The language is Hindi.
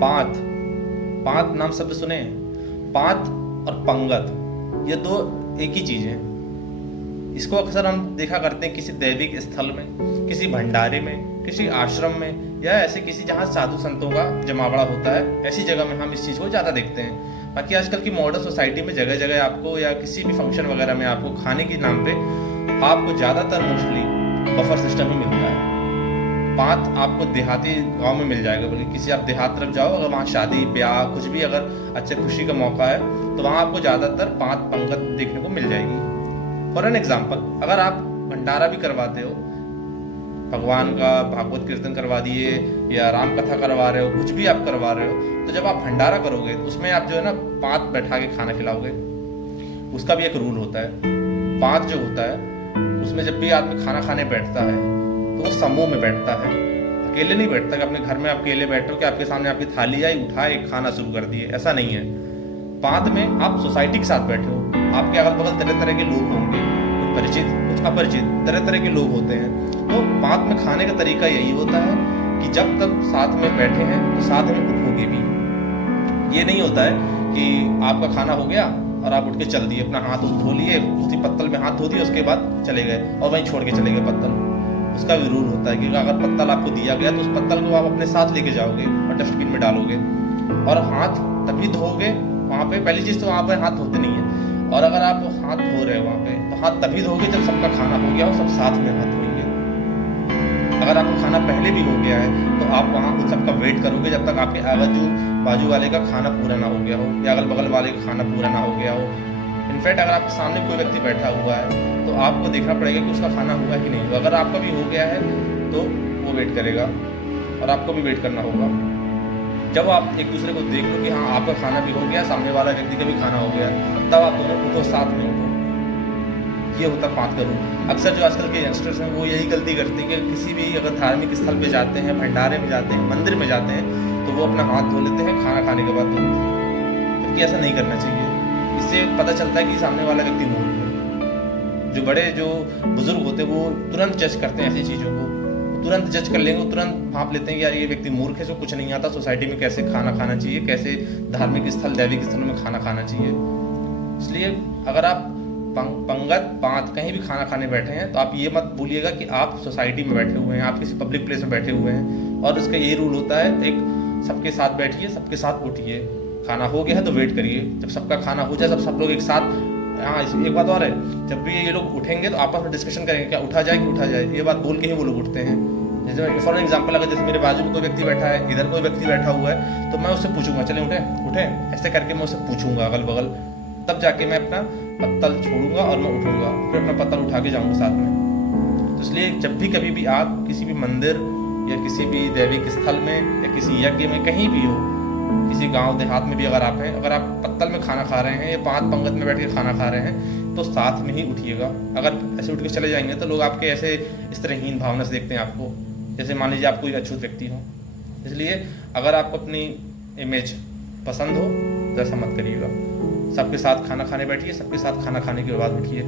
पात, पात नाम शब्द सुने हैं? पात और पंगत ये दो एक ही चीज़ है। इसको अक्सर हम देखा करते हैं किसी दैविक स्थल में, किसी भंडारे में, किसी आश्रम में, या ऐसे किसी जहाँ साधु संतों का जमावड़ा होता है, ऐसी जगह में हम इस चीज़ को ज़्यादा देखते हैं। बाकी आजकल की मॉडर्न सोसाइटी में जगह जगह आपको, या किसी भी फंक्शन वगैरह में आपको खाने के नाम पे आपको ज़्यादातर मोस्टली बफर सिस्टम ही मिलता है। पात आपको देहाती गांव में मिल जाएगा, बल्कि किसी आप देहात तरफ जाओ, अगर वहाँ शादी ब्याह कुछ भी अगर अच्छे खुशी का मौका है तो वहाँ आपको ज़्यादातर पात पंगत देखने को मिल जाएगी। फॉर एन एग्जाम्पल, अगर आप भंडारा भी करवाते हो, भगवान का भागवत कीर्तन करवा दिए या राम कथा करवा रहे हो, कुछ भी आप करवा रहे हो, तो जब आप भंडारा करोगे तो उसमें आप जो है ना पात बैठा के खाना खिलाओगे। उसका भी एक रूल होता है। पात जो होता है उसमें जब भी आदमी खाना खाने बैठता है तो वो समूह में बैठता है, अकेले नहीं बैठता कि अपने घर में आप अकेले बैठो कि आपके सामने आपकी थाली आई, उठाए, खाना शुरू कर दिए, ऐसा नहीं है। पात में आप सोसाइटी के साथ बैठे हो, आपके अगल बगल तरह तरह के लोग होंगे, कुछ परिचित कुछ अपरिचित, तरह तरह के लोग होते हैं। तो पात में खाने का तरीका यही होता है कि जब तक साथ में बैठे हैं तो साथ में उठोगे भी। ये नहीं होता है कि आपका खाना हो गया और आप उठ के चल दिए, अपना हाथ धो लिए, उसी पत्तल में हाथ धो दिए, उसके बाद चले गए और वहीं छोड़ के चले गए पत्तल। उसका भी रूल होता है कि अगर पत्तल आपको दिया गया तो उस पत्तल को आप अपने साथ लेके जाओगे और डस्टबिन में डालोगे, और हाथ तभी धोगे वहाँ पे। पहली चीज़ तो वहाँ पे हाथ धोते नहीं है, और अगर आप हाथ धो रहे हो वहाँ पे तो हाथ तभी धोगे जब सबका खाना हो गया हो, सब साथ में हाथ धोएंगे। अगर आपका खाना पहले भी हो गया है तो आप वहाँ उन सबका वेट करोगे जब तक आपके आजू बाजू वाले का खाना पूरा ना हो गया हो, या अगल बगल वाले का खाना पूरा ना हो गया हो। इनफैक्ट अगर आपके सामने कोई व्यक्ति बैठा हुआ है तो आपको देखना पड़ेगा कि उसका खाना हुआ ही नहीं। अगर आपका भी हो गया है तो वो वेट करेगा और आपको भी वेट करना होगा। जब आप एक दूसरे को देख लो कि हाँ आपका खाना भी हो गया, सामने वाला व्यक्ति का भी खाना हो गया, तब आप दोनों उठो, साथ में उठो। ये होता पात का रूल। अक्सर जो आजकल के यंगस्टर्स हैं वो यही गलती करते हैं कि किसी भी अगर धार्मिक स्थल पे जाते हैं, भंडारे में जाते हैं, मंदिर में जाते हैं, तो वो अपना हाथ धो लेते हैं खाना खाने के बाद तुरंत, क्योंकि ऐसा नहीं करना चाहिए। इससे पता चलता है कि सामने वाला व्यक्ति मूर्ख है। जो बड़े जो बुजुर्ग होते हैं वो तुरंत जज करते हैं ऐसी चीज़ों को, तुरंत जज कर लेंगे, तुरंत भाप लेते हैं कि यार ये व्यक्ति मूर्ख है, इसको कुछ नहीं आता सोसाइटी में कैसे खाना खाना चाहिए, कैसे धार्मिक स्थल दैविक स्थलों में खाना खाना चाहिए। इसलिए अगर आप पंगत पात कहीं भी खाना खाने बैठे हैं तो आप ये मत भूलिएगा कि आप सोसाइटी में बैठे हुए हैं, आप किसी पब्लिक प्लेस में बैठे हुए हैं, और उसका ये रूल होता है एक सबके साथ बैठिए, सबके साथ उठिए। खाना हो गया है तो वेट करिए जब सबका खाना हो जाए, सब लोग एक साथ। हाँ, एक बात और है, जब भी ये लोग उठेंगे तो आपस में डिस्कशन करेंगे क्या उठा जाए कि उठा जाए, ये बात बोल के ही वो लोग उठते हैं। जैसे फॉर एग्जाम्पल, अगर जैसे मेरे बाजू में कोई व्यक्ति बैठा है, इधर कोई व्यक्ति बैठा हुआ है, तो मैं उससे पूछूंगा चले उठे उठे, ऐसे करके मैं उससे पूछूंगा अगल बगल, तब जाके मैं अपना पत्तल छोड़ूंगा और मैं उठूंगा, फिर अपना पत्तल उठा के जाऊंगा साथ में। तो इसलिए जब भी कभी भी आप किसी भी मंदिर या किसी भी दैविक स्थल में या किसी यज्ञ में कहीं भी हो, किसी गांव देहात में भी अगर आप हैं, अगर आप पत्तल में खाना खा रहे हैं या पात पंगत में बैठ के खाना खा रहे हैं तो साथ में ही उठिएगा। अगर ऐसे उठ के चले जाएंगे तो लोग आपके ऐसे इस तरह हीन भावना से देखते हैं आपको, जैसे मान लीजिए आप कोई अछूत व्यक्ति हो। इसलिए अगर आपको अपनी इमेज पसंद हो तो ऐसा मत करिएगा। सबके साथ खाना खाने बैठिए, सबके साथ खाना खाने के बाद उठिए।